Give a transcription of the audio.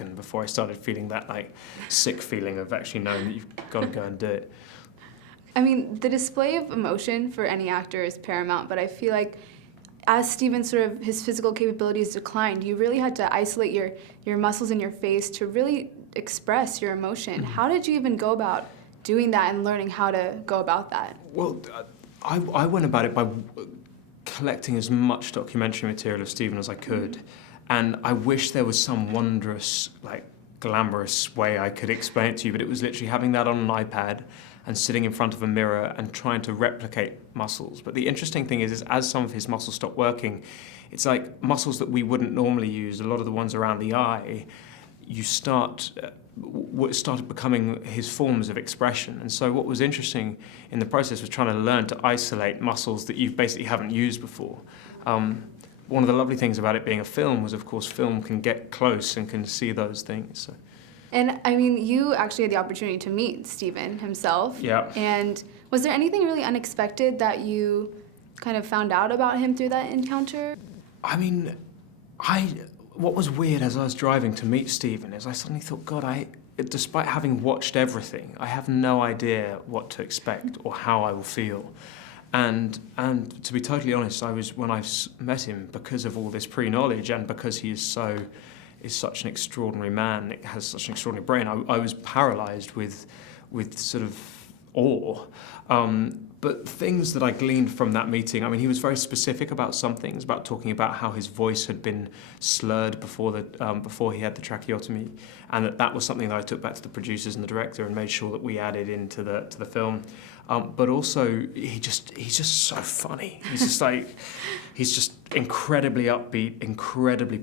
And before I started feeling that like sick feeling of actually knowing that you've got to go and do it. I mean, the display of emotion for any actor is paramount, but I feel like as Steven sort of, his physical capabilities declined, you really had to isolate your muscles in your face to really express your emotion. How did you even go about doing that and learning how to go about that? Well, I went about it by collecting as much documentary material of Steven as I could. And I wish there was some wondrous, like, glamorous way I could explain it to you, but it was literally having that on an iPad and sitting in front of a mirror and trying to replicate muscles. But the interesting thing is as some of his muscles stopped working, it's like muscles that we wouldn't normally use, a lot of the ones around the eye, what started becoming his forms of expression. And so what was interesting in the process was trying to learn to isolate muscles that you basically haven't used before. One of the lovely things about it being a film was, of course, film can get close and can see those things. So. And I mean, you actually had the opportunity to meet Steven himself. Yeah. And was there anything really unexpected that you kind of found out about him through that encounter? I mean, what was weird as I was driving to meet Steven is I suddenly thought, God, despite having watched everything, I have no idea what to expect or how I will feel. And to be totally honest, when I met him, because of all this pre-knowledge and because he is such an extraordinary man, has such an extraordinary brain, I was paralysed with sort of awe. But things that I gleaned from that meeting, I mean, he was very specific about some things, about talking about how his voice had been slurred before he had the tracheotomy, and that was something that I took back to the producers and the director and made sure that we added into the film. But also, he's just so funny. He's just incredibly upbeat, incredibly